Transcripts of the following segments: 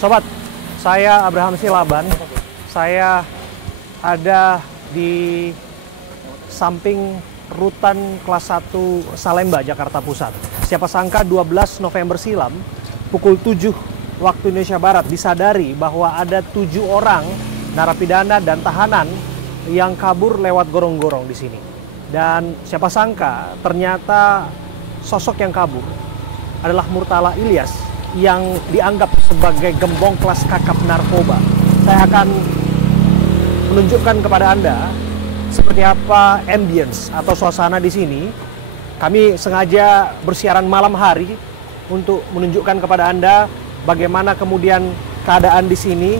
Sobat, saya Abraham Silaban. Saya ada di samping rutan kelas 1 Salemba, Jakarta Pusat. Siapa sangka 12 November silam, pukul 7 waktu Indonesia Barat, disadari bahwa ada 7 orang narapidana dan tahanan yang kabur lewat gorong-gorong di sini. Dan siapa sangka ternyata sosok yang kabur adalah Murtala Ilyas yang dianggap sebagai gembong kelas kakap narkoba. Saya akan menunjukkan kepada Anda seperti apa ambience atau suasana di sini. Kami sengaja bersiaran malam hari untuk menunjukkan kepada Anda bagaimana kemudian keadaan di sini,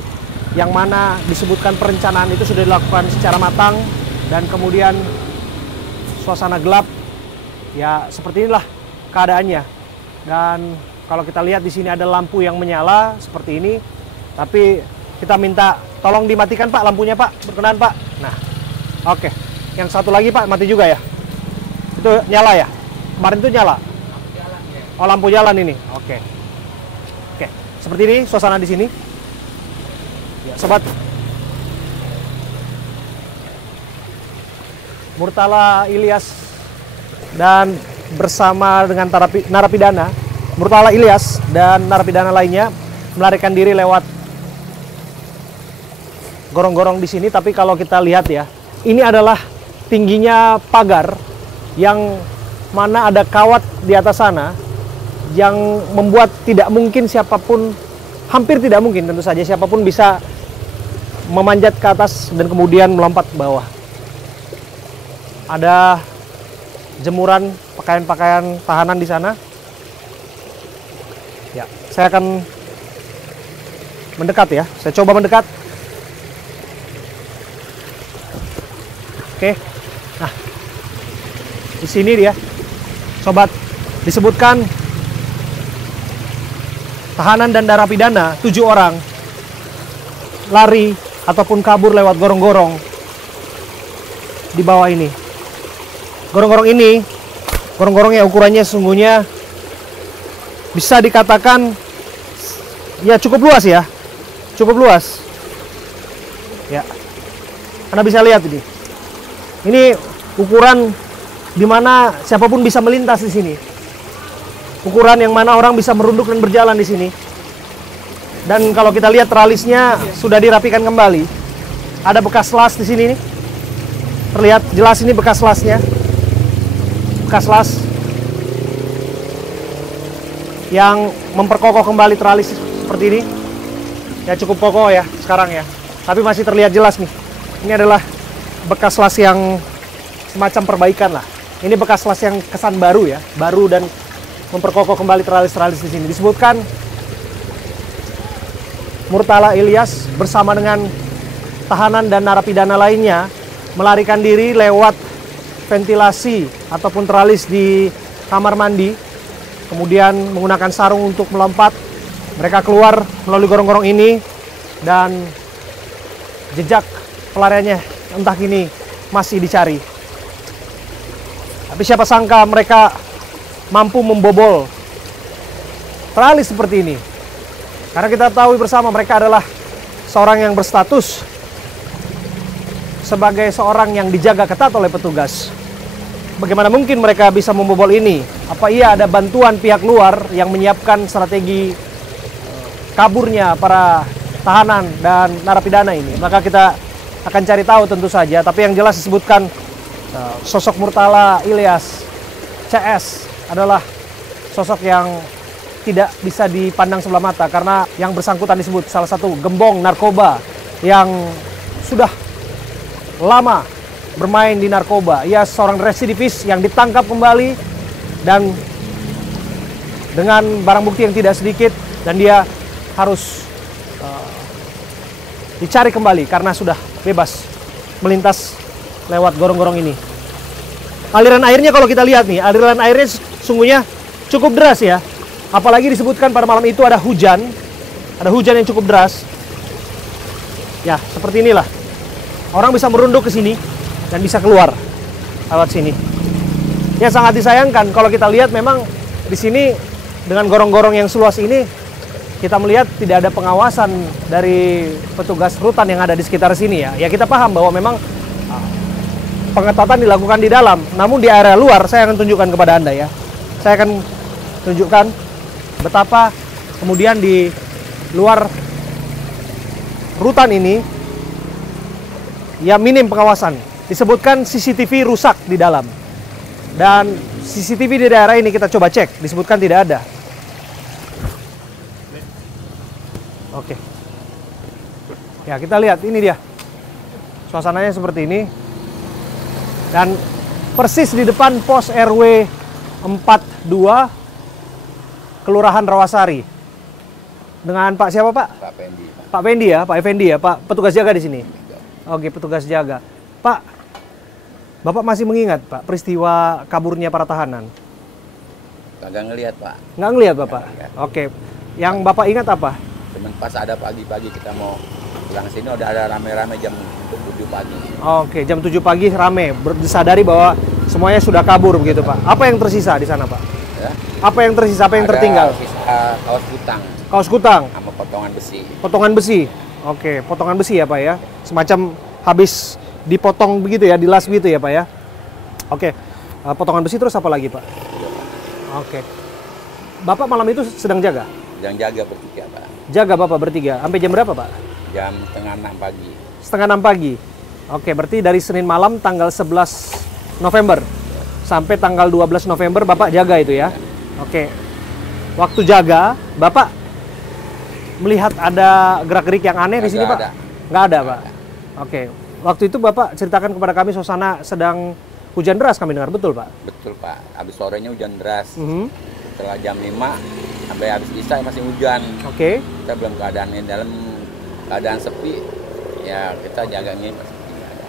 yang mana disebutkan perencanaan itu sudah dilakukan secara matang, dan kemudian suasana gelap. Ya, seperti inilah keadaannya. Dan kalau kita lihat di sini ada lampu yang menyala seperti ini, tapi kita minta tolong dimatikan Pak lampunya Pak, berkenan Pak. Nah, oke. Yang satu lagi Pak, mati juga ya? Itu nyala ya? Kemarin itu nyala? Oh, lampu jalan ini. Oke. Oke, seperti ini suasana di sini. Ya, sobat. Murtala Ilyas dan bersama dengan narapidana, Murtala Ilyas dan narapidana lainnya melarikan diri lewat gorong-gorong di sini. Tapi kalau kita lihat ya, ini adalah tingginya pagar yang mana ada kawat di atas sana yang membuat tidak mungkin siapapun, hampir tidak mungkin tentu saja siapapun bisa memanjat ke atas dan kemudian melompat ke bawah. Ada jemuran pakaian-pakaian tahanan di sana. Ya, saya akan mendekat ya. Saya coba mendekat. Oke. Nah, di sini dia, sobat, disebutkan tahanan dan narapidana 7 orang lari ataupun kabur lewat gorong-gorong di bawah ini. Gorong-gorong ini, gorong-gorong yang ukurannya sesungguhnya bisa dikatakan ya cukup luas ya, cukup luas. Ya, Anda bisa lihat ini. Ini ukuran di mana siapapun bisa melintas di sini. Ukuran yang mana orang bisa merunduk dan berjalan di sini. Dan kalau kita lihat tralisnya sudah dirapikan kembali. Ada bekas las di sini nih. Terlihat jelas ini bekas lasnya. Bekas las yang memperkokoh kembali tralis seperti ini. Ya cukup kokoh ya sekarang ya. Tapi masih terlihat jelas nih. Ini adalah bekas las yang semacam perbaikan lah. Ini bekas las yang kesan baru ya, baru dan memperkokoh kembali tralis-tralis di sini. Disebutkan Murtala Ilyas bersama dengan tahanan dan narapidana lainnya melarikan diri lewat ventilasi ataupun tralis di kamar mandi, kemudian menggunakan sarung untuk melompat. Mereka keluar melalui gorong-gorong ini dan jejak pelariannya entah kini masih dicari. Tapi siapa sangka mereka mampu membobol tralis seperti ini. Karena kita tahu bersama mereka adalah seorang yang berstatus sebagai seorang yang dijaga ketat oleh petugas. Bagaimana mungkin mereka bisa membobol ini? Apa iya ada bantuan pihak luar yang menyiapkan strategi kaburnya para tahanan dan narapidana ini? Maka kita akan cari tahu tentu saja. Tapi yang jelas disebutkan sosok Murtala Ilyas CS adalah sosok yang tidak bisa dipandang sebelah mata, karena yang bersangkutan disebut salah satu gembong narkoba yang sudah lama bermain di narkoba. Ia seorang residivis yang ditangkap kembali dan dengan barang bukti yang tidak sedikit, dan dia harus dicari kembali karena sudah bebas melintas lewat gorong-gorong ini. Aliran airnya kalau kita lihat nih, aliran airnya sungguhnya cukup deras ya. Apalagi disebutkan pada malam itu ada hujan yang cukup deras. Ya, seperti inilah. Orang bisa merunduk ke sini dan bisa keluar lewat sini. Ya, sangat disayangkan kalau kita lihat memang di sini dengan gorong-gorong yang seluas ini kita melihat tidak ada pengawasan dari petugas rutan yang ada di sekitar sini ya. Ya kita paham bahwa memang pengetatan dilakukan di dalam. Namun di area luar saya akan tunjukkan kepada Anda ya. Saya akan tunjukkan betapa kemudian di luar rutan ini ya minim pengawasan. Disebutkan CCTV rusak di dalam. Dan CCTV di daerah ini kita coba cek, disebutkan tidak ada. Oke. Ya, kita lihat ini dia. Suasananya seperti ini. Dan persis di depan pos RW 42 Kelurahan Rawasari. Dengan Pak siapa, Pak? Pak Fendi. Pak Fendi ya, Pak Effendi ya, Pak petugas jaga di sini. Oke, petugas jaga. Pak, Bapak masih mengingat, Pak, peristiwa kaburnya para tahanan? Kagak ngelihat, Pak. Nggak ngelihat, Bapak? Ngelihat. Oke. Yang Bapak ingat apa? Cuman pas ada pagi-pagi kita mau pulang sini udah ada rame-rame jam 7 pagi. Oke, jam 7 pagi rame. Disadari bahwa semuanya sudah kabur begitu, Pak. Apa yang tersisa di sana, Pak? Ya. Apa yang tersisa? Apa yang Ada tertinggal? sisa kaos kutang Kaos kutang, sama potongan besi. potongan besi. Oke, potongan besi ya, Pak ya. Semacam habis dipotong begitu ya, dilas begitu ya, Pak ya. Oke. Potongan besi terus apa lagi, Pak? Oke. Bapak malam itu sedang jaga? Yang jaga bertiga, Pak. Jaga Bapak bertiga. Sampai jam berapa, Pak? Jam setengah 6 pagi. Setengah 6 pagi. Oke, berarti dari Senin malam tanggal 11 November sampai tanggal 12 November Bapak jaga itu ya. Oke. Waktu jaga, Bapak melihat ada gerak-gerik yang aneh di sini, Pak? Ada. Nggak ada, Pak. Oke. Waktu itu Bapak ceritakan kepada kami suasana sedang hujan deras kami dengar, betul, Pak? Betul, Pak. Habis sorenya hujan deras. Mhm. Setelah jam 5 sampai habis isya masih hujan. Oke. Kita belum keadaan dalam keadaan sepi. Ya, kita jaganya masih tidak ada.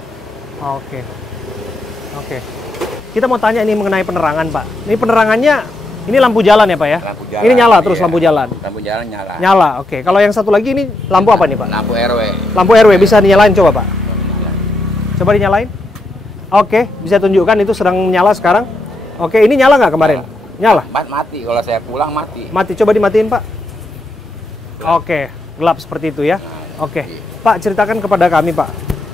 Oke. Oke. Kita mau tanya ini mengenai penerangan, Pak. Ini penerangannya, ini lampu jalan ya, Pak ya? Lampu jalan. Ini nyala terus Iya. lampu jalan. Lampu jalan nyala. Nyala, oke. Kalau yang satu lagi ini lampu apa nih, Pak? Lampu RW. Lampu RW bisa dinyalain coba, Pak. Coba dinyalain. Oke, bisa tunjukkan itu sedang nyala sekarang. Oke, ini nyala nggak kemarin? Nyala. Mati. Kalau saya pulang mati. Mati. Coba dimatiin, Pak. Oke, gelap seperti itu ya. Oke, Pak ceritakan kepada kami, Pak.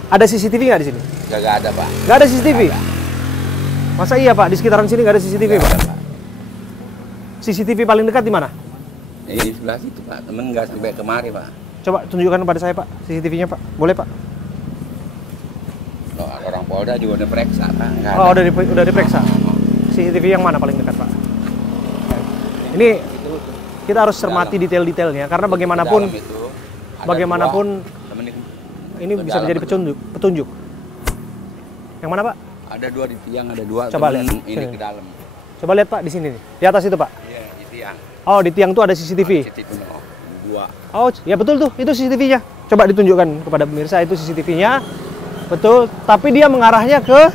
Ada CCTV nggak di sini? Gak ada, Pak. Nggak ada CCTV. Masa iya, Pak? Di sekitaran sini nggak ada CCTV, Nggak Pak? ada, Pak. CCTV paling dekat di mana? Di sebelah situ, Pak. Temen nggak sampai kemari, Pak. Coba tunjukkan kepada saya, Pak. CCTV-nya, Pak. Boleh, Pak? Loh, orang Polda juga udah periksa, Pak. Nggak Oh, ada. udah diperiksa. CCTV yang mana paling dekat, Pak? Ini Itu, kita harus cermati detail-detailnya karena bagaimanapun ini bisa menjadi petunjuk. Yang mana, Pak? Ada 2 di tiang, ada 2 Coba lihat. ini Sini. ke dalam. Coba lihat, Pak, di sini nih. Di atas itu, Pak. Iya, di tiang. Oh, di tiang tuh ada CCTV. Situ, no. 2. Oh, ya betul tuh, itu CCTV-nya. Coba ditunjukkan kepada pemirsa, itu CCTV-nya. Betul, tapi dia mengarahnya ke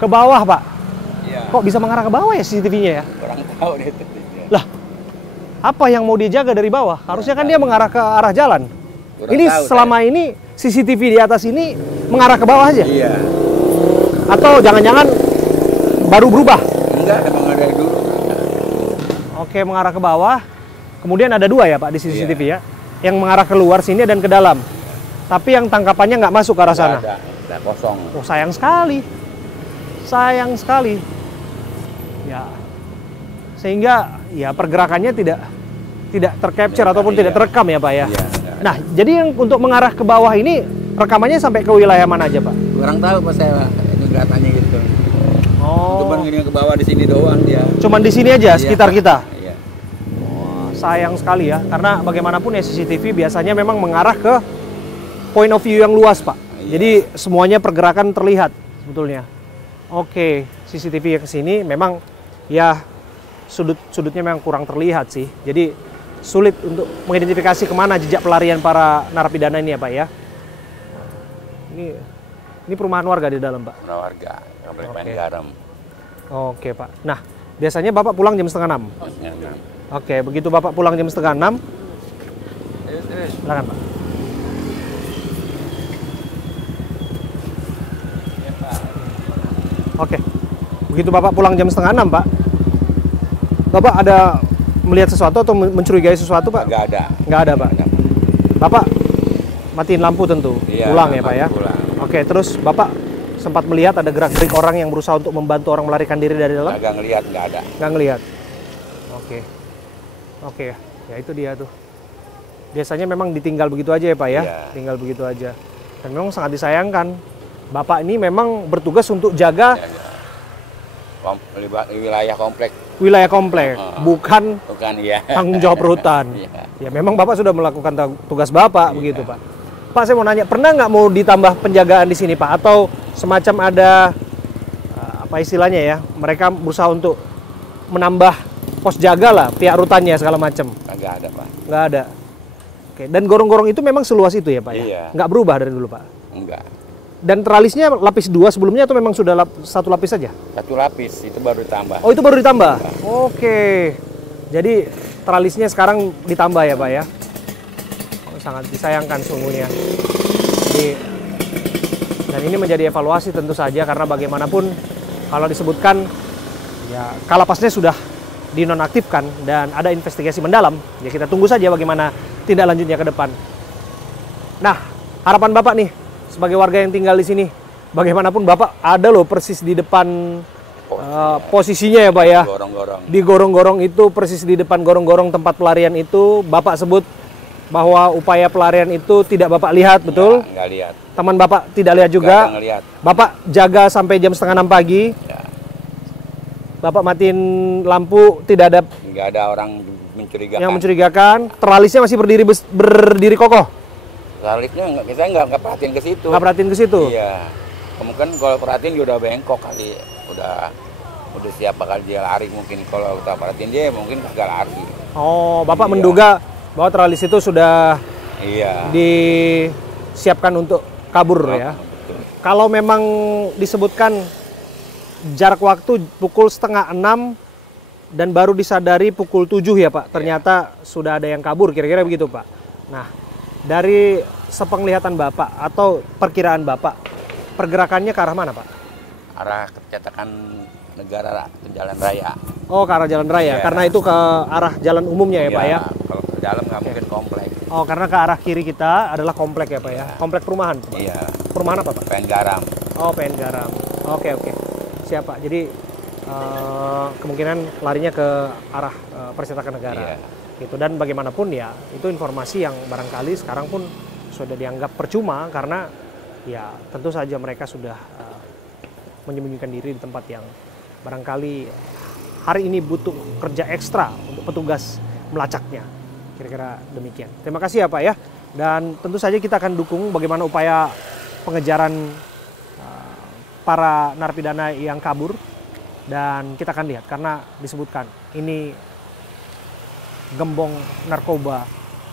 bawah, Pak. Iya. Kok bisa mengarah ke bawah ya CCTV-nya ya? Kurang tahu deh itu. Lah, apa yang mau dia jaga dari bawah? Harusnya kan dia mengarah ke arah jalan. Kurang Ini tahu, selama ini CCTV di atas ini mengarah ke bawah aja? Iya. Atau jangan-jangan baru berubah? Enggak, emang ada dulu. Oke, mengarah ke bawah. Kemudian ada 2 ya, Pak, di CCTV Iya. ya? Yang mengarah keluar sini dan ke dalam. Tapi yang tangkapannya nggak masuk ke arah sana. Ada kosong. Oh, sayang sekali. Sayang sekali. Ya. Sehingga ya pergerakannya tidak tercapture ataupun Iya. tidak terekam ya, Pak ya. Iya. Nah, jadi yang untuk mengarah ke bawah ini rekamannya sampai ke wilayah mana aja, Pak? Kurang tahu, Pak, saya. Ini kelihatannya gitu. Oh. Cuman gini ke bawah di sini doang dia. Cuman di sini aja Iya. sekitar kita. Iya. Wah, sayang sekali ya, karena bagaimanapun ya CCTV biasanya memang mengarah ke point of view yang luas, Pak. Iya. Jadi semuanya pergerakan terlihat sebetulnya. Oke, CCTV yang kesini memang ya sudutnya memang kurang terlihat sih. Jadi sulit untuk mengidentifikasi kemana jejak pelarian para narapidana ini ya, Pak ya. Ini perumahan warga di dalam, Pak. Nah, warga nggak boleh main Oke. garam. Oke, Pak. Nah, biasanya Bapak pulang jam setengah 6. Oke, begitu Bapak pulang jam setengah 6, silakan, Pak. Oke, begitu Bapak pulang jam setengah 6, Pak, Bapak ada melihat sesuatu atau mencurigai sesuatu, Pak? Nggak ada. Nggak ada, Pak. Bapak matiin lampu tentu, Iya, pulang ya Pak ya? pulang. Oke, terus Bapak sempat melihat ada gerak-gerik orang yang berusaha untuk membantu orang melarikan diri dari dalam? Nggak ngelihat, nggak ada. Nggak ngelihat. Oke. Oke, ya itu dia tuh. Biasanya memang ditinggal begitu aja ya Pak ya? Iya. Tinggal begitu aja. Dan memang sangat disayangkan. Bapak ini memang bertugas untuk jaga Wilayah komplek. wilayah komplek, bukan Bukan, ya. tanggung jawab rutan. Iya. Ya memang Bapak sudah melakukan tugas Bapak begitu Pak. Pak, saya mau nanya, pernah nggak mau ditambah penjagaan di sini Pak? Atau semacam ada apa istilahnya ya? Mereka berusaha untuk menambah pos jaga lah, pihak rutannya segala macam. Nggak ada, Pak. Nggak ada. Oke. Dan gorong-gorong itu memang seluas itu ya Pak ya? Iya. Nggak berubah dari dulu Pak? Enggak. Dan tralisnya lapis 2 sebelumnya atau memang sudah satu lapis saja? Satu lapis, itu baru ditambah. Oh, itu baru ditambah? Oke. Jadi tralisnya sekarang ditambah ya Pak ya? Oh, sangat disayangkan sungguhnya. Jadi, dan ini menjadi evaluasi tentu saja karena bagaimanapun kalau disebutkan ya kalapasnya sudah dinonaktifkan dan ada investigasi mendalam, ya kita tunggu saja bagaimana tindak lanjutnya ke depan. Nah, harapan Bapak nih sebagai warga yang tinggal di sini, bagaimanapun Bapak ada loh persis di depan posisinya ya Pak ya. Gorong-gorong. Di gorong-gorong itu, persis di depan gorong-gorong tempat pelarian itu, Bapak sebut bahwa upaya pelarian itu tidak Bapak lihat, betul? Nggak lihat. Teman Bapak tidak lihat juga? Nggak ngelihat. Bapak jaga sampai jam 5:30 pagi? Ya. Bapak matiin lampu, tidak ada Nggak ada orang mencurigakan. yang mencurigakan? Tralisnya masih berdiri kokoh? Tralisnya kita nggak perhatiin ke situ. Nggak perhatiin ke situ? Iya. Mungkin kalau perhatiin dia udah bengkok kali, udah siap bakal dia lari mungkin. Kalau kita perhatiin dia mungkin kagak lari. Oh, Bapak Iya. menduga bahwa tralis itu sudah Iya. disiapkan untuk kabur ya? Betul. Kalau memang disebutkan jarak waktu pukul 5:30 dan baru disadari pukul 7 ya Pak, ternyata sudah ada yang kabur, kira-kira begitu Pak. Nah, dari sepenglihatan Bapak atau perkiraan Bapak, pergerakannya ke arah mana Pak? Arah cetakan negara ke jalan raya. Oh, ke arah jalan raya, Iya. karena itu ke arah jalan umumnya ya Pak ya? Kalau ke dalam nggak mungkin komplek. Oh, karena ke arah kiri kita adalah komplek ya Pak ya? Komplek perumahan Pak? Iya. Perumahan apa Pak? Pengen garam. Oh, PN Garam. Oke. Siap Pak. Jadi kemungkinan larinya ke arah percetakan negara. Iya. Gitu. Dan bagaimanapun ya, itu informasi yang barangkali sekarang pun sudah dianggap percuma karena ya tentu saja mereka sudah menyembunyikan diri di tempat yang barangkali hari ini butuh kerja ekstra untuk petugas melacaknya. Kira-kira demikian. Terima kasih ya Pak ya. Dan tentu saja kita akan dukung bagaimana upaya pengejaran para narapidana yang kabur, dan kita akan lihat karena disebutkan ini gembong narkoba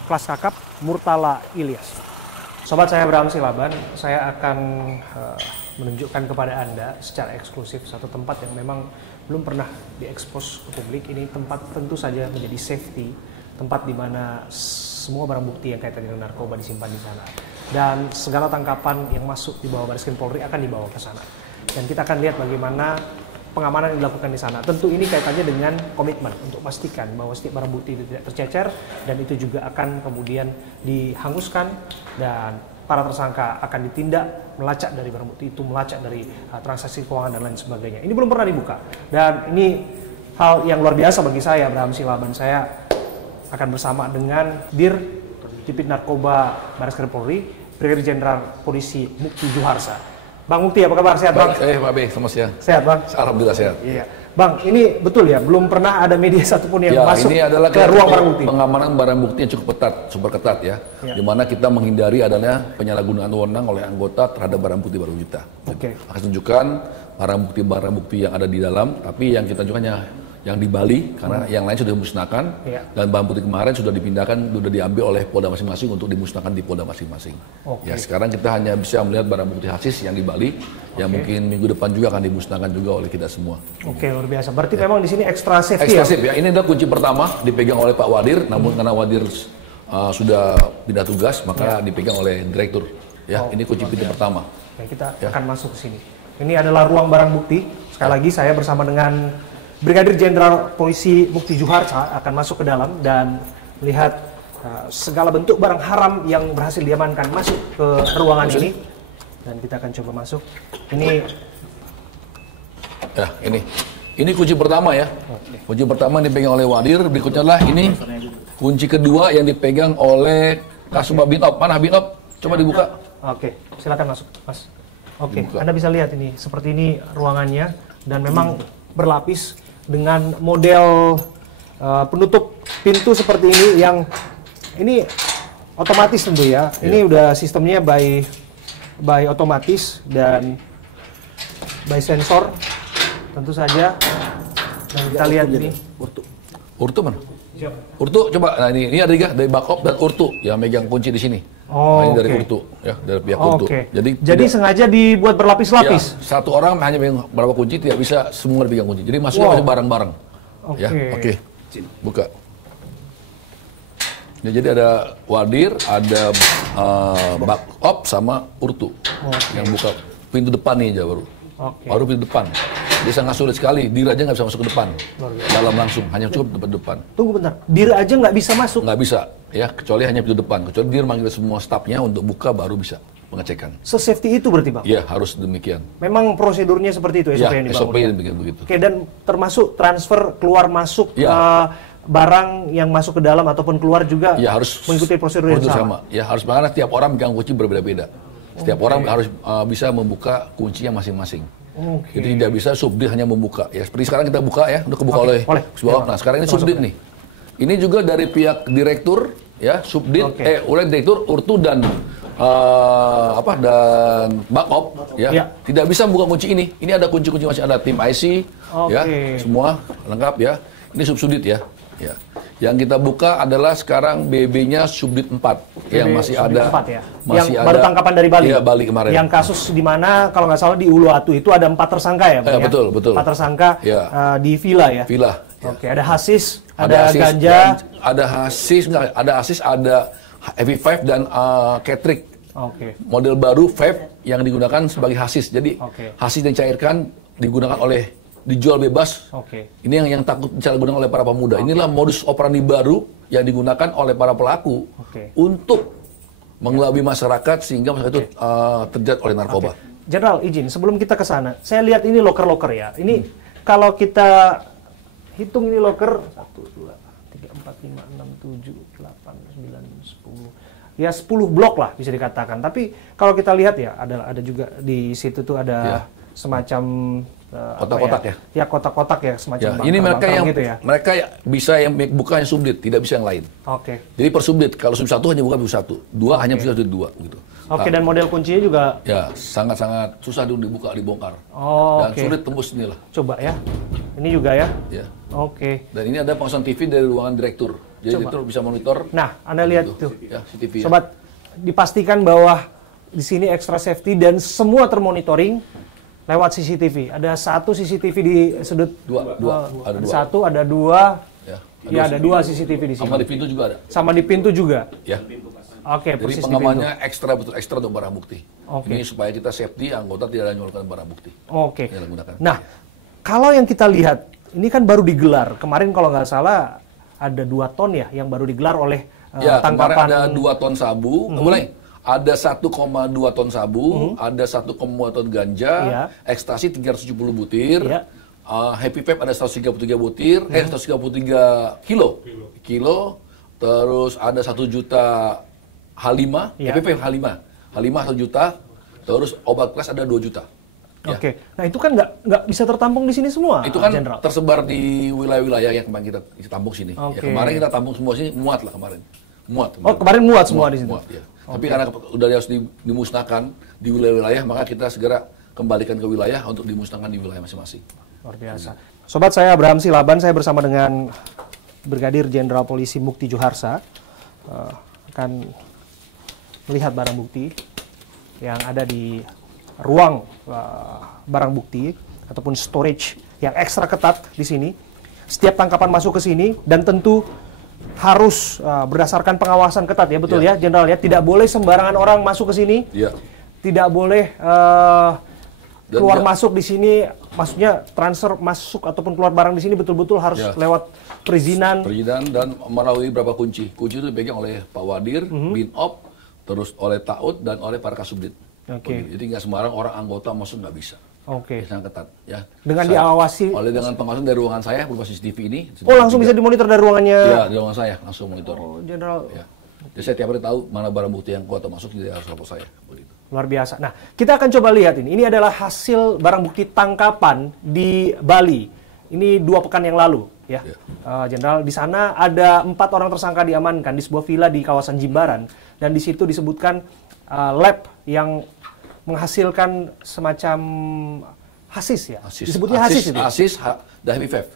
kelas kakap Murtala Ilyas. Sobat saya Abraham Silaban, saya akan menunjukkan kepada Anda secara eksklusif satu tempat yang memang belum pernah diekspos ke publik. Ini tempat tentu saja menjadi safety, tempat di mana semua barang bukti yang kaitan dengan narkoba disimpan di sana. Dan segala tangkapan yang masuk di bawah Barreskrim Polri akan dibawa ke sana. Dan kita akan lihat bagaimana pengamanan yang dilakukan di sana. Tentu ini kaitannya dengan komitmen untuk memastikan bahwa setiap barang bukti itu tidak tercecer, dan itu juga akan kemudian dihanguskan dan para tersangka akan ditindak, melacak dari barang bukti itu, melacak dari transaksi keuangan dan lain sebagainya. Ini belum pernah dibuka, dan ini hal yang luar biasa bagi saya, Abraham Silaban. Saya akan bersama dengan Dir Dipit Narkoba Barreskrim Polri, Brigadir Jenderal Polisi Mukti Juharsa. Bang Mukti, apa kabar? Sehat Bang? Pak B, selamat siang. Sehat Bang? Alhamdulillah sehat. Iya. Bang, ini betul ya, belum pernah ada media satupun yang masuk ini adalah ke ruang barang bukti. Pengamanan barang bukti yang cukup ketat, super ketat ya. Di mana kita menghindari adanya penyalahgunaan wewenang oleh anggota terhadap barang bukti kita. Oke. Akan tunjukkan barang bukti yang ada di dalam, tapi yang kita tunjukkannya yang di Bali, karena yang lain sudah dimusnahkan, dan barang bukti kemarin sudah dipindahkan, sudah diambil oleh Polda masing-masing untuk dimusnahkan di Polda masing-masing. Ya, sekarang kita hanya bisa melihat barang bukti hasis yang di Bali, yang mungkin minggu depan juga akan dimusnahkan juga oleh kita semua. Oke, luar biasa. Berarti memang di sini ekstra safety Ekstra safe ya. Ini adalah kunci pertama dipegang oleh Pak Wadir, namun karena Wadir sudah pindah tugas, maka dipegang oleh direktur. Ya, ini kunci pintu pertama. Ya, kita akan masuk ke sini. Ini adalah ruang barang bukti. Sekali lagi saya bersama dengan Brigadir Jenderal Polisi Mukti Juharsa akan masuk ke dalam dan melihat segala bentuk barang haram yang berhasil diamankan masuk ke ruangan ini. Dan kita akan coba masuk. Ini ya, ini kunci pertama ya. Kunci pertama dipegang oleh Wadir, berikutnya adalah ini kunci kedua yang dipegang oleh Kasubag Binob. Mana Binob? Coba dibuka. Oke, silakan masuk, Mas. Oke, Anda bisa lihat ini, seperti ini ruangannya dan memang berlapis dengan model penutup pintu seperti ini yang ini otomatis tentu ya. Ini udah sistemnya by otomatis dan by sensor tentu saja. Dan kita lihat ini Urtu mana? Urtu coba. Nah ini ada tiga dari backup dan Urtu yang megang kunci di sini. Oh, nah, ini dari Urtu ya, dari pihak Urtu. Jadi sengaja dibuat berlapis-lapis. Ya, satu orang hanya megang berapa kunci, tidak bisa semua dipegang kunci. Jadi masuknya masih bareng-bareng. Ya, oke. Buka. Ya, jadi ada Wadir, ada backup sama Urtu yang buka pintu depan nih aja baru. Baru pintu depan. Dia sangat sulit sekali. Dir aja nggak bisa masuk ke depan. Dalam langsung, hanya cukup depan. Tunggu bentar. Dir aja nggak bisa masuk? Nggak bisa, ya. Kecuali hanya pintu depan. Kecuali Dir manggil semua stafnya untuk buka baru bisa pengecekan. Se-safety itu berarti, Bang? Iya, harus demikian. Memang prosedurnya seperti itu SOP yang dibangun? SOP yang begitu. Oke, dan termasuk transfer keluar masuk barang yang masuk ke dalam ataupun keluar juga harus mengikuti prosedur yang sama? Ya, harus, karena tiap orang megang kunci berbeda-beda. Setiap orang harus bisa membuka kuncinya masing-masing. Jadi tidak bisa Subdit hanya membuka. Ya seperti sekarang kita buka ya, udah kebuka oleh sebuah. Nah sekarang ini Subdit nih. Ini juga dari pihak direktur ya, Subdit, oleh direktur Urtu dan dan backup ya. Tidak bisa membuka kunci ini. Ini ada kunci-kunci masih ada tim IC ya, semua lengkap ya. Ini Subdit ya. Ya. Yang kita buka adalah sekarang BB-nya Subdit 4 yang masih ada 4 ya. Masih yang baru tangkapan dari Bali. Iya, Bali kemarin. Yang kasus di mana kalau nggak salah di Uluwatu itu ada 4 tersangka ya, Bang? Betul. 4 tersangka di villa ya. Villa. Oke, ada hasis, ada ganja, ada hasis, ada heavy vape dan ketrik. Model baru vape yang digunakan sebagai hasis. Jadi hasis yang dicairkan digunakan dijual bebas. Ini yang takut disalahgunakan oleh para pemuda. Inilah modus operandi baru yang digunakan oleh para pelaku untuk mengelabui masyarakat sehingga masyarakat itu terjerat oleh narkoba. Jenderal, izin sebelum kita ke sana, saya lihat ini loker-loker ya. Ini kalau kita hitung ini loker 1, 2, 3, 4, 5, 6, 7, 8, 9, 10. Ya 10 blok lah bisa dikatakan. Tapi kalau kita lihat ya ada juga di situ tuh ada semacam kotak-kotak ya kotak-kotak ya semacam ini mereka yang gitu ya. Mereka bisa yang buka yang Subdit, tidak bisa yang lain. Jadi per Subdit, kalau Subdit 1 hanya buka Subdit 1, 2 hanya bisa Subdit 2 gitu. Dan model kuncinya juga ya sangat-sangat susah dibuka, dibongkar. Dan sulit tembus inilah. Coba ya. Ini juga ya. Ya. Dan ini ada pengawasan TV dari ruangan direktur. Jadi direktur bisa monitor. Nah, Anda lihat tuh. Ya, CCTV. Sobat, dipastikan bahwa di sini extra safety dan semua termonitoring lewat CCTV. Ada satu CCTV di sudut ada satu, ada dua. Ada dua CCTV di sini. Sama di pintu juga ada. Sama di pintu juga. Ya. Jadi pengamannya ekstra untuk barang bukti. Ini supaya kita safety, anggota tidak ada nyolokkan barang bukti. Nah, kalau yang kita lihat, ini kan baru digelar. Kemarin kalau nggak salah ada 2 ton ya yang baru digelar oleh tangkapan. Kemarin ada 2 ton sabu. Ada 1,2 ton sabu, ada 1,2 ton ganja, ekstasi 370 butir, happy vape ada 133 butir, 133 kilo, terus ada 1 juta H5, happy vape H5 1 juta, terus obat keras ada 2 juta. Nah itu kan nggak bisa tertampung di sini semua. Itu kan tersebar di wilayah-wilayah yang kemarin kita tampung sini. Kemarin kita tampung semua sini, muat lah kemarin. Kemarin muat semua di sini. Tapi karena udah harus dimusnahkan di wilayah-wilayah, maka kita segera kembalikan ke wilayah untuk dimusnahkan di wilayah masing-masing. Luar biasa. Sobat, saya Abraham Silaban, saya bersama dengan Brigadir Jenderal Polisi Mukti Juharsa akan melihat barang bukti yang ada di ruang barang bukti ataupun storage yang ekstra ketat di sini. Setiap tangkapan masuk ke sini dan tentu harus berdasarkan pengawasan ketat ya, betul ya Jenderal ya, tidak boleh sembarangan orang masuk ke sini, tidak boleh keluar masuk di sini, maksudnya transfer masuk ataupun keluar barang di sini betul-betul harus lewat perizinan. Perizinan dan melalui berapa kunci. Kunci itu dipegang oleh Pak Wadir, Binop, terus oleh Taud dan oleh para Kasubdit. Jadi nggak sembarang orang anggota masuk nggak bisa. Sangat ketat ya. Dengan diawasi dengan pengawasan dari ruangan saya berupa CCTV ini. Oh, langsung bisa dimonitor dari ruangannya? Iya, di ruangan saya langsung monitor. Oh, Jenderal. Ya. Jadi saya tiap hari tahu mana barang bukti yang kuat atau masuk di harus lapor saya. Begitu. Luar biasa. Nah, kita akan coba lihat ini. Ini adalah hasil barang bukti tangkapan di Bali. Ini 2 pekan yang lalu, ya. Jenderal, di sana ada 4 orang tersangka diamankan di sebuah villa di kawasan Jimbaran, dan di situ disebutkan lab yang menghasilkan semacam hasis ya. Disebutnya hasis itu. Hasis dan Happy Five.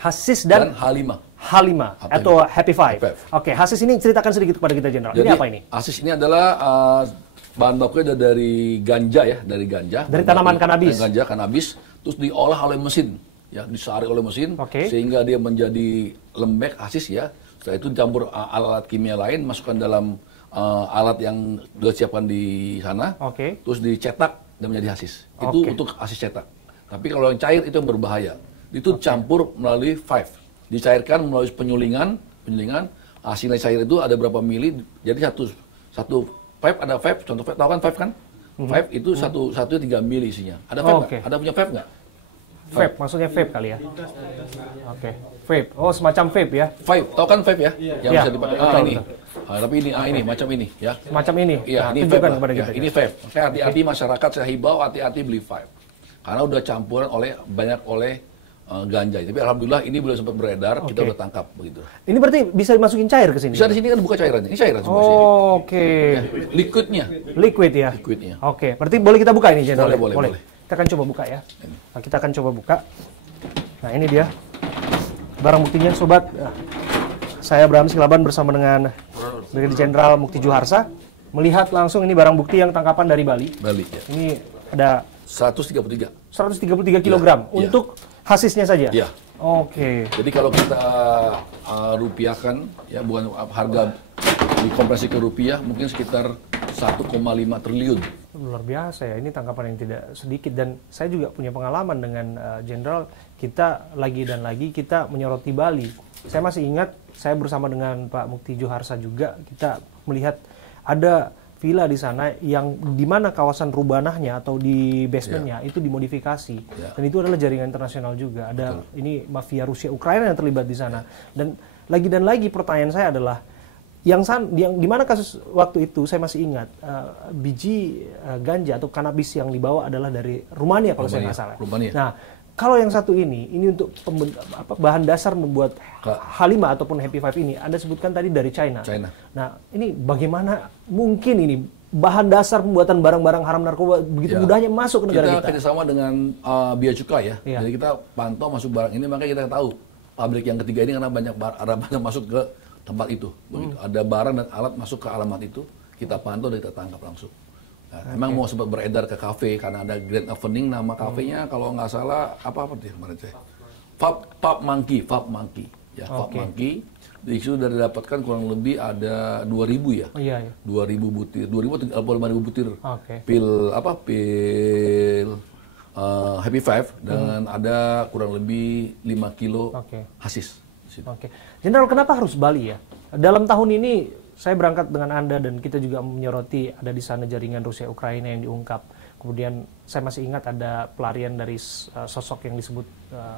Hasis dan H5 atau Happy Five. Oke, hasis ini ceritakan sedikit kepada kita, Jenderal. Ini apa ini? Hasis ini adalah bahan bakunya dari ganja ya, dari ganja. Dari tanaman kanabis. Ganja kanabis, terus diolah oleh mesin, ya, disaring oleh mesin, sehingga dia menjadi lembek hasis ya. Setelah itu dicampur alat kimia lain, masukkan dalam alat yang sudah siapkan di sana, terus dicetak dan menjadi hasis. Itu untuk hasis cetak. Tapi kalau yang cair itu yang berbahaya. Itu campur melalui Five, dicairkan melalui penyulingan. Hasilnya cair itu ada berapa mili. Jadi satu Five ada Five. Contoh Five, tahu kan Five kan? Five itu satu 3 mili isinya. Ada Five nggak? Ada punya Five nggak? Vape, maksudnya vape kali ya? Vape. Oh, semacam vape ya? Vape, tahu kan vape ya? Yang bisa dipakai. Ini. Tapi ini macam ini ya. Macam ini. Iya, ini vape kepada kita. Ini vape. Makanya hati-hati masyarakat, saya himbau hati-hati beli vape. Karena udah campuran banyak oleh ganja. Tapi alhamdulillah ini belum sempat beredar, kita udah tangkap begitu. Ini berarti bisa dimasukin cair ke sini? Bisa, di sini kan buka cairannya. Ini cairan semua sih. Ya, liquidnya. Liquid ya? Liquidnya. Oke, berarti boleh kita buka ini, Jenderal? Boleh. Kita akan coba buka ya. Nah, kita akan coba buka. Nah, ini dia barang buktinya, sobat. Saya Abraham Silaban bersama dengan Brigadier Jenderal Mukti Juharsa melihat langsung ini barang bukti yang tangkapan dari Bali. Ya. Ini ada 133 kilogram untuk hasisnya saja. Iya. Jadi kalau kita rupiahkan ya, bukan harga dikonversi ke rupiah, mungkin sekitar 1,5 triliun. Luar biasa ya, ini tangkapan yang tidak sedikit, dan saya juga punya pengalaman dengan Jenderal. Kita lagi dan lagi kita menyoroti Bali. Saya masih ingat, saya bersama dengan Pak Mukti Juharsa juga, kita melihat ada villa di sana yang di mana kawasan rubanahnya atau di basementnya itu dimodifikasi, dan itu adalah jaringan internasional juga. Ada ini mafia Rusia Ukraina yang terlibat di sana, dan lagi pertanyaan saya adalah yang di mana kasus waktu itu saya masih ingat biji ganja atau kanabis yang dibawa adalah dari Rumania kalau saya nggak salah. Nah, kalau yang satu ini untuk bahan dasar membuat H5 ataupun Happy Five ini Anda sebutkan tadi dari China. Nah, ini bagaimana mungkin ini bahan dasar pembuatan barang-barang haram narkoba begitu mudahnya masuk ke negara kita? Kita kerjasama dengan Bea Cukai ya. Jadi kita pantau masuk barang ini, makanya kita tahu pabrik yang ketiga ini karena banyak masuk ke tempat itu, begitu. Ada barang dan alat masuk ke alamat itu, kita pantau dan kita tangkap langsung. Nah, emang mau sempat beredar ke kafe karena ada grand opening, nama kafenya kalau nggak salah apa dia kemarin saya, Fab Monkey, ya, Fab Monkey. Di situ sudah didapatkan kurang lebih ada 2.000 ya, 2.000 butir, 2.000 atau 5.000 butir pil Happy Five, dan ada kurang lebih 5 kilo hasis. Jenderal, kenapa harus Bali ya? Dalam tahun ini saya berangkat dengan Anda dan kita juga menyoroti ada di sana jaringan Rusia Ukraina yang diungkap. Kemudian saya masih ingat ada pelarian dari sosok yang disebut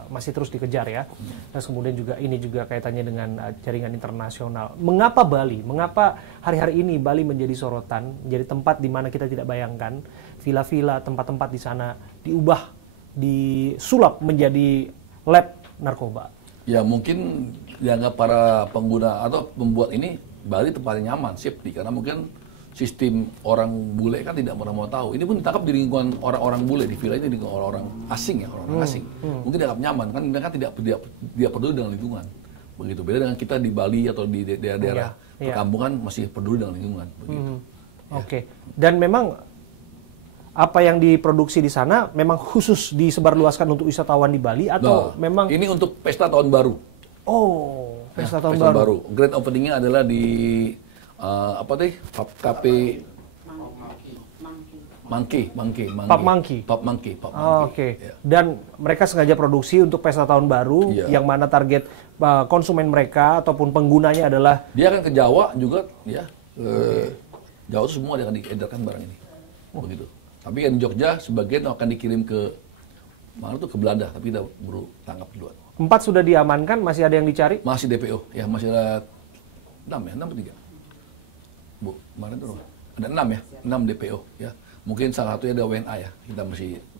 masih terus dikejar ya. Terus kemudian juga ini juga kaitannya dengan jaringan internasional. Mengapa Bali? Mengapa hari-hari ini Bali menjadi sorotan, menjadi tempat di mana kita tidak bayangkan villa-villa, tempat-tempat di sana disulap menjadi lab narkoba? Ya mungkin dianggap para pengguna atau pembuat ini Bali tempatnya nyaman, safety, karena mungkin sistem orang bule kan tidak pernah mau tahu. Ini pun ditangkap di lingkungan orang-orang bule, di villa ini dengan orang-orang asing ya, orang-orang asing. Mungkin dianggap nyaman, kan mereka tidak peduli dengan lingkungan. Begitu beda dengan kita di Bali atau di daerah-daerah perkampungan masih peduli dengan lingkungan. Begitu. Dan memang apa yang diproduksi di sana memang khusus disebarluaskan untuk wisatawan di Bali atau memang ini untuk pesta tahun baru? Pesta tahun baru. Grand openingnya adalah di KP Pub Monkey. Oke. Ya. Dan mereka sengaja produksi untuk pesta tahun baru, yang mana target konsumen mereka ataupun penggunanya adalah dia akan ke Jawa juga, ya. Jawa itu semua dia akan diedarkan barang ini, begitu. Tapi kan di Jogja sebagian akan dikirim ke mana tuh, ke Belanda, tapi kita baru tangkap duluan. 4 sudah diamankan, masih ada yang dicari? Masih DPO, ya masih ada 6 ya, 6 atau 3? Bu, kemarin tuh ada 6 ya, 6 DPO ya. Mungkin salah satunya ada WNA ya, kita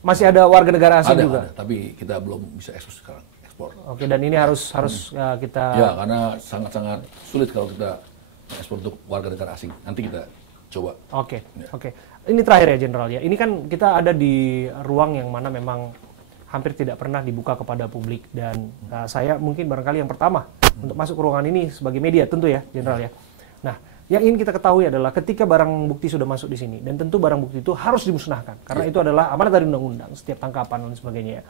masih ada warga negara asing juga? Ada, tapi kita belum bisa ekspor. Oke, dan ini harus kita... Ya, karena sangat-sangat sulit kalau kita ekspor untuk warga negara asing. Nanti kita coba. Oke. Ini terakhir ya, Jenderal ya. Ini kan kita ada di ruang yang mana memang hampir tidak pernah dibuka kepada publik, dan saya mungkin barangkali yang pertama untuk masuk ke ruangan ini sebagai media, tentu ya, Jenderal ya. Nah, yang ingin kita ketahui adalah ketika barang bukti sudah masuk di sini, dan tentu barang bukti itu harus dimusnahkan, karena itu adalah amanat dari undang-undang, setiap tangkapan dan sebagainya.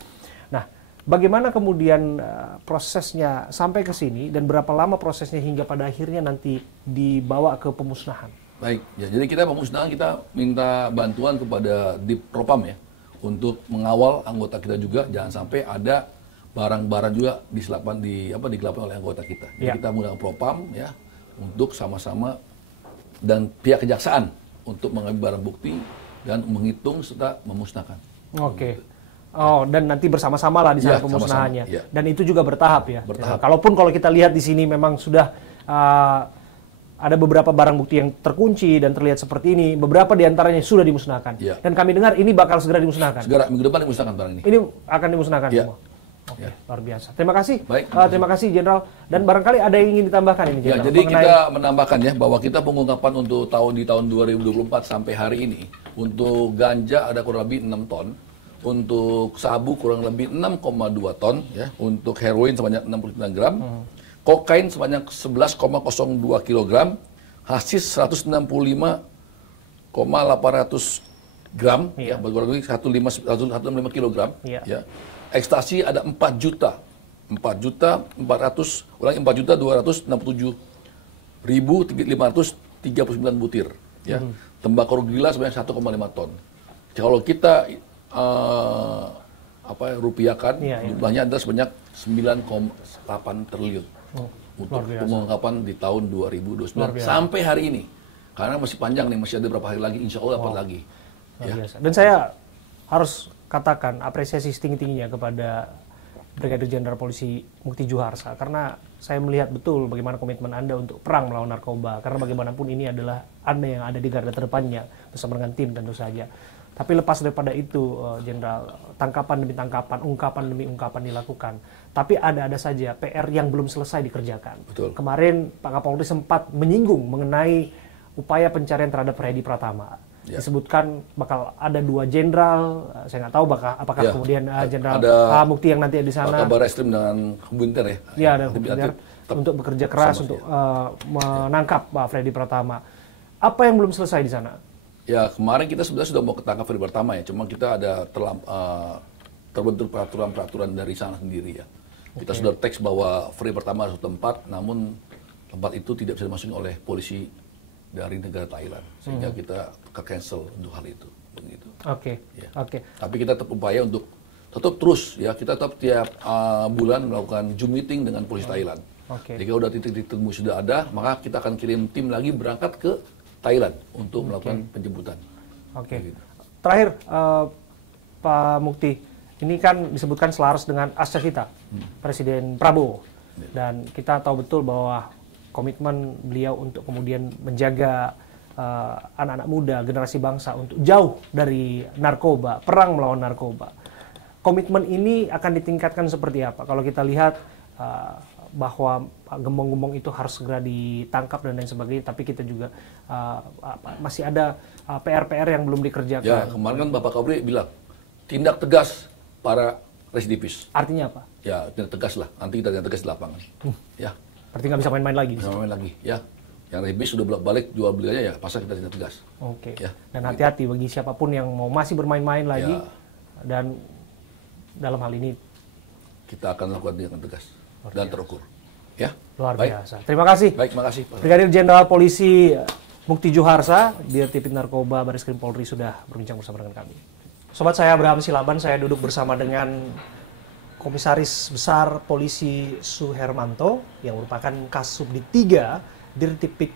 Nah, bagaimana kemudian prosesnya sampai ke sini, dan berapa lama prosesnya hingga pada akhirnya nanti dibawa ke pemusnahan? Baik, ya, jadi kita pemusnahan, kita minta bantuan kepada Dipropam ya, untuk mengawal anggota kita juga, jangan sampai ada barang-barang juga digelapkan oleh anggota kita. Jadi kita menggunakan Propam ya, untuk sama-sama dan pihak kejaksaan untuk mengambil barang bukti dan menghitung serta memusnahkan. Oke. Oh, dan nanti bersama-sama lah di sana pemusnahannya. Ya. Dan itu juga bertahap ya. Bertahap. Kalaupun kalau kita lihat di sini memang sudah ada beberapa barang bukti yang terkunci dan terlihat seperti ini, beberapa diantaranya sudah dimusnahkan. Ya. Dan kami dengar ini bakal segera dimusnahkan. Segera, minggu depan dimusnahkan barang ini. Ini akan dimusnahkan semua. Oke, luar biasa. Terima kasih. Baik. Terima kasih, Jenderal. Dan barangkali ada yang ingin ditambahkan ini, Jenderal. Ya, jadi kita menambahkan ya bahwa kita pengungkapan untuk di tahun 2024 sampai hari ini untuk ganja ada kurang lebih 6 ton, untuk sabu kurang lebih 6,2 ton ya, untuk heroin sebanyak 69 gram, kokain sebanyak 11,02 kg, hasis 165,800 gram ya, kurang lebih 165 kg ya. Ekstasi ada 4.267.567 butir ya. Tembakau gila sebanyak 1,5 ton. Kalau kita rupiahkan, jumlahnya adalah sebanyak 9,8 triliun untuk pengungkapan di tahun 2029 sampai hari ini. Karena masih panjang nih, masih ada beberapa hari lagi, insya Allah dapat lagi. Ya. Dan saya harus katakan apresiasi setinggi-tingginya kepada Brigadir Jenderal Polisi Mukti Juharsa, karena saya melihat betul bagaimana komitmen Anda untuk perang melawan narkoba, karena bagaimanapun ini adalah Anda yang ada di garda terdepannya bersama dengan tim tentu saja. Tapi lepas daripada itu, Jenderal, tangkapan demi tangkapan, ungkapan demi ungkapan dilakukan. Tapi ada saja PR yang belum selesai dikerjakan. Betul. Kemarin Pak Kapolri sempat menyinggung mengenai upaya pencarian terhadap Freddy Pratama. Ya. Disebutkan bakal ada 2 jenderal, saya nggak tahu apakah kemudian Jenderal Mukti yang nanti ada di sana. Kabar Reskrim dengan Binter ya. Iya, ada Binter untuk bekerja keras untuk menangkap Pak Freddy Pratama. Apa yang belum selesai di sana? Ya, kemarin kita sebenarnya sudah mau ketangkap Freddy Pratama ya, cuma kita ada terbentuk peraturan-peraturan dari sana sendiri ya. Kita sudah teks bahwa Freddy Pratama harus tempat, namun tempat itu tidak bisa dimasuki oleh polisi dari negara Thailand, sehingga kita cancel untuk hal itu, begitu. Oke. Tapi kita tetap upaya untuk tetap terus ya, kita tetap tiap bulan melakukan Zoom meeting dengan polisi Thailand. Jika udah titik-titik temu sudah ada, maka kita akan kirim tim lagi berangkat ke Thailand untuk melakukan penjemputan. Gitu. Terakhir, Pak Mukti, ini kan disebutkan selaras dengan Ascita, Presiden Prabowo, dan kita tahu betul bahwa komitmen beliau untuk kemudian menjaga anak-anak muda, generasi bangsa untuk jauh dari narkoba, perang melawan narkoba. Komitmen ini akan ditingkatkan seperti apa? Kalau kita lihat bahwa gembong-gembong itu harus segera ditangkap dan lain sebagainya, tapi kita juga masih ada PR-PR yang belum dikerjakan. Ya, kemarin kan Bapak Kapolri bilang, tindak tegas para residivis. Artinya apa? Ya, tindak tegas lah. Nanti kita tindak tegas di lapangan. Ya. Berarti nggak bisa main-main lagi? Bisa main lagi, ya. Yang residivis sudah bolak-balik jual beli aja ya, pasal kita tindak tegas. Ya. Dan hati-hati bagi siapapun yang mau masih bermain-main lagi, dan dalam hal ini kita akan lakukan tindakan tegas dan terukur. Ya. Luar biasa. Terima kasih. Baik, terima kasih. Brigadir Jenderal Polisi Mukti Juharsa, Dirtipid Narkoba Bareskrim Polri sudah berbincang bersama dengan kami. Sobat saya Abraham Silaban, saya duduk bersama dengan Komisaris Besar Polisi Suhermanto yang merupakan Kasubdit 3 Dirtipid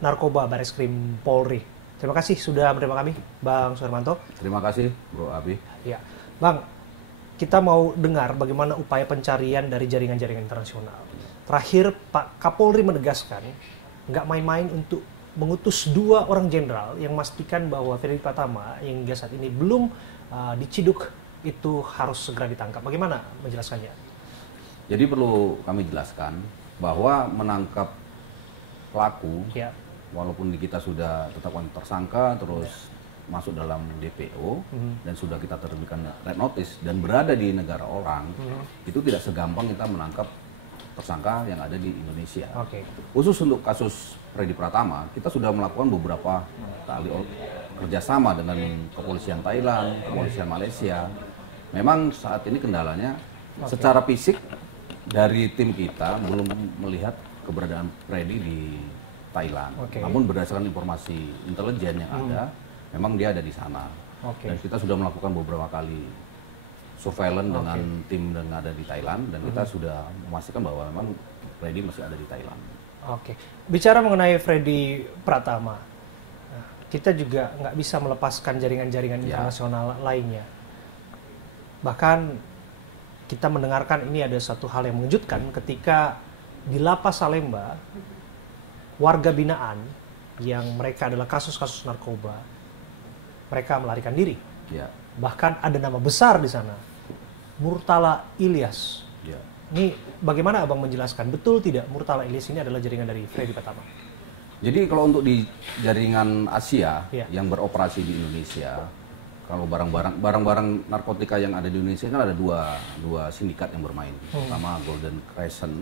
Narkoba Bareskrim Polri. Terima kasih sudah menerima kami, Bang Suhermanto. Terima kasih, Bro Abi. Ya, Bang, kita mau dengar bagaimana upaya pencarian dari jaringan-jaringan internasional. Terakhir, Pak Kapolri menegaskan nggak main-main untuk mengutus 2 orang jenderal yang memastikan bahwa Freddy Pratama yang hingga saat ini belum diciduk itu harus segera ditangkap. Bagaimana menjelaskannya? Jadi perlu kami jelaskan bahwa menangkap pelaku, Ya. walaupun kita sudah tetapkan tersangka, terus masuk dalam DPO, dan sudah kita terbitkan red notice, dan berada di negara orang, itu tidak segampang kita menangkap tersangka yang ada di Indonesia. Oke. Khusus untuk kasus Freddy Pratama, kita sudah melakukan beberapa kali kerjasama dengan kepolisian Thailand, kepolisian Malaysia. Memang saat ini kendalanya secara fisik dari tim kita belum melihat keberadaan Freddy di Thailand. Oke. Namun berdasarkan informasi intelijen yang ada, memang dia ada di sana. Oke. Dan kita sudah melakukan beberapa kali surveillance dengan tim yang ada di Thailand, dan kita sudah memastikan bahwa memang Freddy masih ada di Thailand. Oke. Bicara mengenai Freddy Pratama, kita juga nggak bisa melepaskan jaringan-jaringan internasional lainnya. Bahkan kita mendengarkan ini ada satu hal yang mengejutkan ketika di Lapas Salemba, warga binaan yang mereka adalah kasus-kasus narkoba, mereka melarikan diri. Ya. Bahkan ada nama besar di sana, Murtala Ilyas. Ya. Ini bagaimana Abang menjelaskan, betul tidak Murtala Ilyas ini adalah jaringan dari Freddy Pratama? Jadi kalau untuk di jaringan Asia Ya. yang beroperasi di Indonesia, kalau barang-barang narkotika yang ada di Indonesia kan ada dua sindikat yang bermain. Pertama Golden Crescent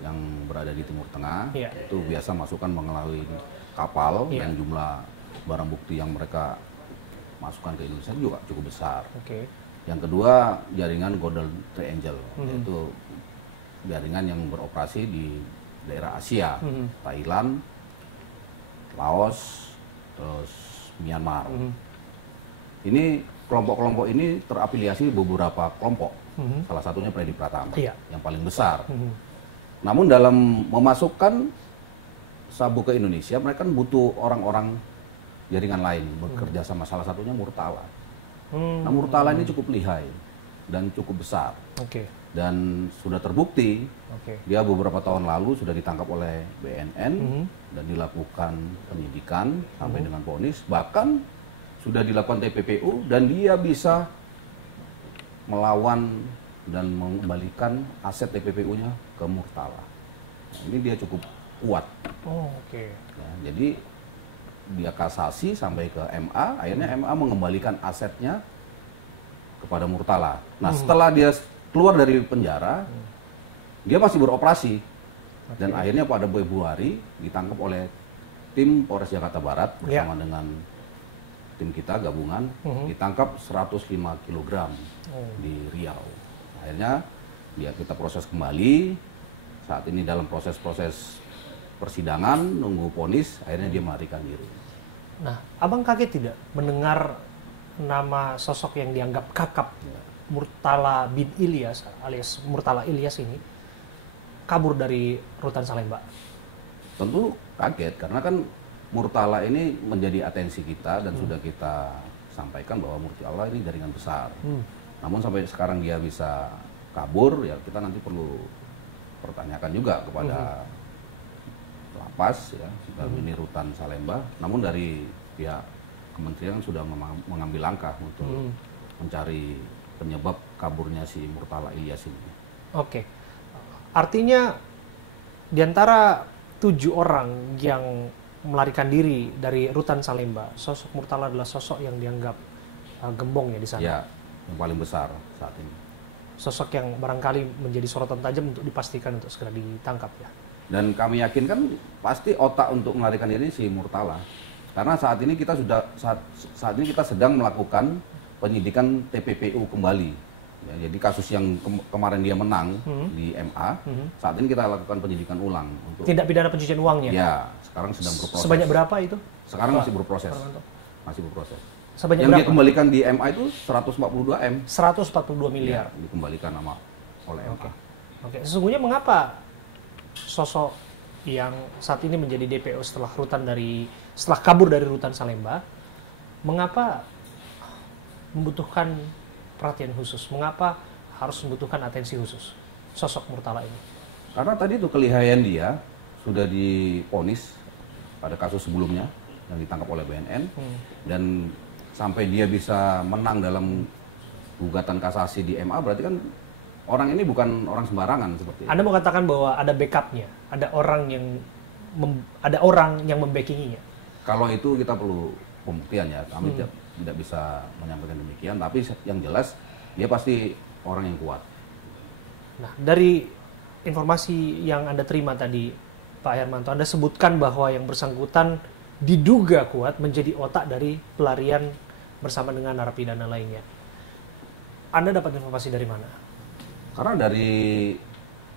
yang berada di Timur Tengah, Ya. itu biasa masukkan melalui kapal, Ya. dan jumlah barang bukti yang mereka masukkan ke Indonesia juga cukup besar. Oke. Yang kedua jaringan Golden Triangle, yaitu jaringan yang beroperasi di daerah Asia, Thailand, Laos, terus Myanmar. Ini kelompok-kelompok ini terafiliasi beberapa kelompok, salah satunya Freddy Pratama, Iya. yang paling besar. Namun dalam memasukkan sabu ke Indonesia, mereka kan butuh orang-orang jaringan lain bekerja sama, salah satunya Murtala. Nah, Murtala ini cukup lihai dan cukup besar, Oke. dan sudah terbukti Oke. dia beberapa tahun lalu sudah ditangkap oleh BNN dan dilakukan penyidikan sampai dengan vonis, bahkan sudah dilakukan TPPU, dan dia bisa melawan dan mengembalikan aset TPPU-nya ke Murtala. Nah, ini dia cukup kuat. Oh, oke. Ya, jadi dia kasasi sampai ke MA, akhirnya MA mengembalikan asetnya kepada Murtala. Nah, setelah dia keluar dari penjara, dia masih beroperasi. Dan akhirnya pada Februari ditangkap oleh tim Polres Jakarta Barat bersama dengan tim kita gabungan, ditangkap 105 kg di Riau. Akhirnya kita proses kembali. Saat ini dalam proses-proses persidangan, nunggu vonis, akhirnya dia melarikan diri. Nah, Abang kaget tidak mendengar nama sosok yang dianggap kakap Murtala bin Ilyas alias Murtala Ilyas ini kabur dari rutan Salemba? Tentu kaget, karena kan Murtala ini menjadi atensi kita, dan sudah kita sampaikan bahwa Murtala ini jaringan besar. Namun sampai sekarang dia bisa kabur, ya kita nanti perlu pertanyakan juga kepada lapas, ya, dalam ini rutan Salemba. Namun dari pihak kementerian sudah mengambil langkah untuk mencari penyebab kaburnya si Murtala Ilyas ini. Oke. Artinya di antara 7 orang yang melarikan diri dari rutan Salemba, sosok Murtala adalah sosok yang dianggap gembong ya di sana. Ya, yang paling besar saat ini. Sosok yang barangkali menjadi sorotan tajam untuk dipastikan untuk segera ditangkap ya. Dan kami yakin kan pasti otak untuk melarikan diri si Murtala. Karena saat ini kita sedang melakukan penyidikan TPPU kembali Ya, jadi kasus yang kemarin dia menang di MA, saat ini kita lakukan penyidikan ulang untuk tindak pidana pencucian uangnya. Ya, sekarang sedang berproses. Sebanyak berapa itu? Sekarang masih berproses. Masih berproses. Sebanyak yang berapa? dia kembalikan di MA itu 142 M. 142 miliar. Ya, dikembalikan oleh MA. Oke. Sesungguhnya mengapa sosok yang saat ini menjadi DPO setelah kabur dari rutan Salemba, mengapa membutuhkan perhatian khusus? Mengapa harus membutuhkan atensi khusus sosok Murtala ini? Karena tadi itu kelihaian dia sudah divonis pada kasus sebelumnya yang ditangkap oleh BNN dan sampai dia bisa menang dalam gugatan kasasi di MA, berarti kan orang ini bukan orang sembarangan seperti itu. Anda mau katakan bahwa ada backupnya, ada orang yang membackinginya? Kalau itu kita perlu pembuktian ya, kami tidak bisa menyampaikan demikian, tapi yang jelas dia pasti orang yang kuat. Nah, dari informasi yang Anda terima tadi, Pak Hermanto, Anda sebutkan bahwa yang bersangkutan diduga kuat menjadi otak dari pelarian bersama dengan narapidana lainnya. Anda dapat informasi dari mana? Karena dari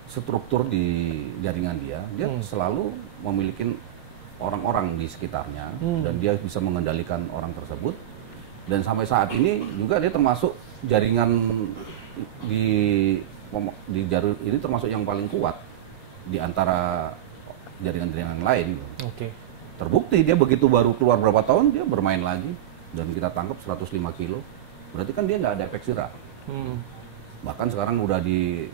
struktur di jaringan dia selalu memiliki orang-orang di sekitarnya dan dia bisa mengendalikan orang tersebut. Dan sampai saat ini juga dia termasuk jaringan di Jarur ini termasuk yang paling kuat di antara jaringan-jaringan lain. Oke. Terbukti dia begitu baru keluar berapa tahun dia bermain lagi dan kita tangkap 105 kilo. Berarti kan dia nggak ada efek jerah. Bahkan sekarang udah di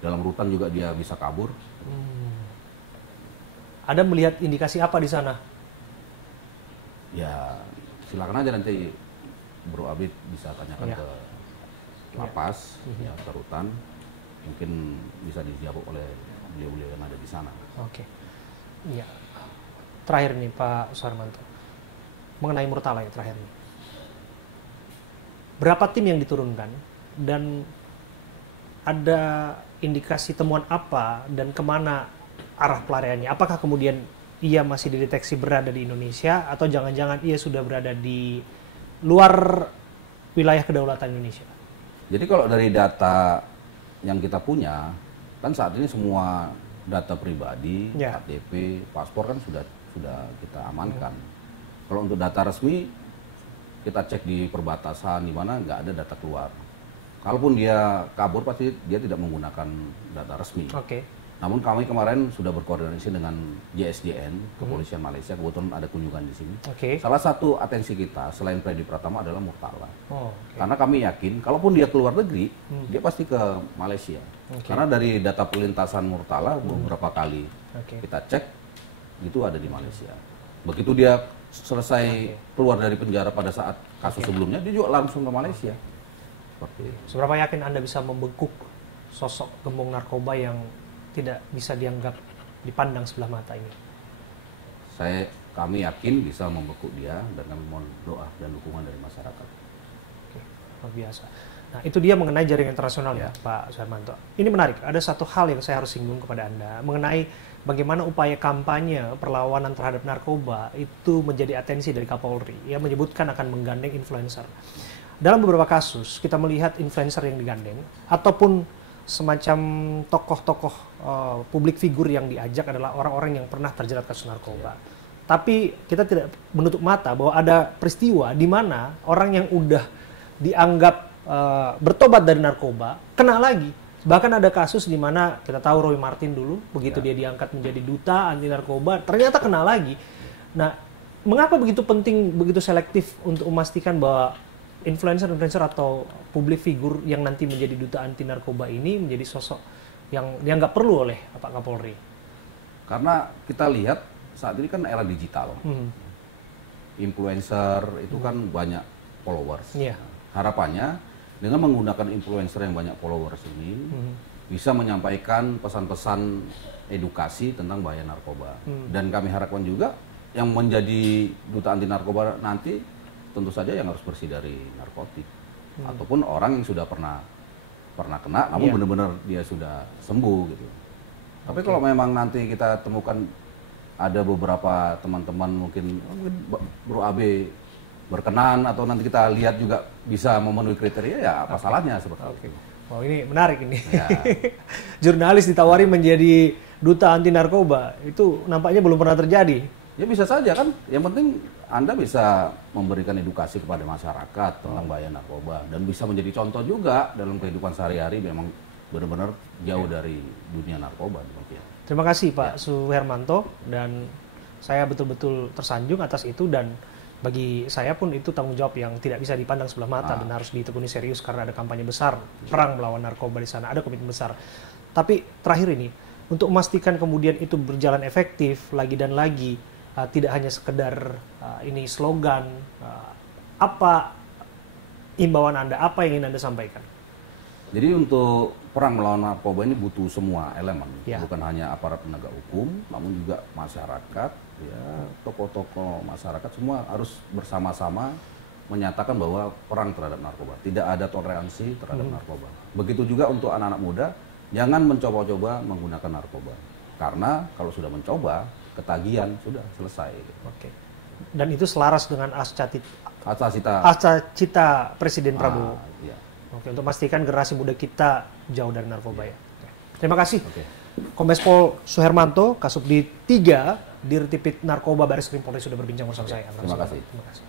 dalam rutan juga dia bisa kabur. Ada melihat indikasi apa di sana? Ya silakan aja nanti Bro Abid bisa tanyakan ke lapas, ya, ke rutan, mungkin bisa dijawab oleh beliau-beliau yang ada di sana. Oke. Iya. Terakhir nih Pak Suharmanto, mengenai Murtala ya terakhir nih. Berapa tim yang diturunkan dan ada indikasi temuan apa dan kemana arah pelariannya? Apakah kemudian ia masih dideteksi berada di Indonesia atau jangan-jangan ia sudah berada di luar wilayah kedaulatan Indonesia? Jadi kalau dari data yang kita punya, kan saat ini semua data pribadi, KTP, paspor kan sudah kita amankan. Kalau untuk data resmi, kita cek di perbatasan di mana nggak ada data keluar. Kalaupun dia kabur pasti dia tidak menggunakan data resmi. Namun kami kemarin sudah berkoordinasi dengan JSDN, Kepolisian Malaysia, kebetulan ada kunjungan di sini. Salah satu atensi kita selain Freddy Pratama adalah Murtala. Karena kami yakin, kalaupun dia keluar negeri, dia pasti ke Malaysia. Karena dari data pelintasan Murtala beberapa kali kita cek, itu ada di Malaysia. Begitu dia selesai keluar dari penjara pada saat kasus sebelumnya, dia juga langsung ke Malaysia. Seperti itu. Seberapa yakin Anda bisa membekuk sosok gembong narkoba yang tidak bisa dianggap dipandang sebelah mata ini? Kami yakin bisa membekuk dia dan kami mohon doa dan dukungan dari masyarakat. Oke, luar biasa. Nah, itu dia mengenai jaringan internasional ya, Pak Suharmanto. Ini menarik, ada satu hal yang saya harus singgung kepada Anda mengenai bagaimana upaya kampanye perlawanan terhadap narkoba itu menjadi atensi dari Kapolri. Ia menyebutkan akan menggandeng influencer. Dalam beberapa kasus, kita melihat influencer yang digandeng ataupun semacam tokoh-tokoh publik figur yang diajak adalah orang-orang yang pernah terjerat kasus narkoba. Tapi kita tidak menutup mata bahwa ada peristiwa di mana orang yang udah dianggap bertobat dari narkoba kena lagi. Bahkan ada kasus di mana kita tahu Roy Martin dulu, begitu dia diangkat menjadi duta anti narkoba, ternyata kena lagi. Nah, mengapa begitu penting, begitu selektif untuk memastikan bahwa influencer atau publik figur yang nanti menjadi duta anti narkoba ini menjadi sosok yang dianggap perlu oleh Pak Kapolri? Karena kita lihat saat ini kan era digital. Influencer itu kan banyak followers. Harapannya dengan menggunakan influencer yang banyak followers ini bisa menyampaikan pesan-pesan edukasi tentang bahaya narkoba. Dan kami harapkan juga yang menjadi duta anti narkoba nanti tentu saja yang harus bersih dari narkotik ataupun orang yang sudah pernah kena namun benar-benar dia sudah sembuh gitu. Tapi kalau memang nanti kita temukan ada beberapa teman-teman mungkin Bro AB berkenan atau nanti kita lihat juga bisa memenuhi kriteria, ya apa salahnya seperti itu. Oh ini menarik ini. Ya. Jurnalis ditawari menjadi duta anti narkoba, itu nampaknya belum pernah terjadi. Ya bisa saja kan, yang penting Anda bisa memberikan edukasi kepada masyarakat tentang bahaya narkoba dan bisa menjadi contoh juga dalam kehidupan sehari-hari memang benar-benar jauh dari dunia narkoba. Terima kasih Pak Suhermanto, dan saya betul-betul tersanjung atas itu, dan bagi saya pun itu tanggung jawab yang tidak bisa dipandang sebelah mata dan harus ditekuni serius karena ada kampanye besar perang melawan narkoba di sana, ada komitmen besar. Tapi terakhir ini, untuk memastikan kemudian itu berjalan efektif lagi dan lagi, tidak hanya sekedar ini slogan, apa imbauan Anda, apa yang ingin Anda sampaikan? Jadi untuk perang melawan narkoba ini butuh semua elemen, Ya. bukan hanya aparat penegak hukum, namun juga masyarakat, ya tokoh-tokoh masyarakat semua harus bersama-sama menyatakan bahwa perang terhadap narkoba, tidak ada toleransi terhadap narkoba. Begitu juga untuk anak-anak muda, jangan mencoba-coba menggunakan narkoba, karena kalau sudah mencoba, ketagihan sudah selesai. Oke. Dan itu selaras dengan asca cita Presiden Prabowo. Ya. Oke, untuk memastikan generasi muda kita jauh dari narkoba ya. Oke. Terima kasih. Oke. Kombes Pol Suhermanto, Kasubdit 3 Dirtipid Narkoba Baris Krim Polri sudah berbincang bersama saya. Terima kasih. Terima kasih.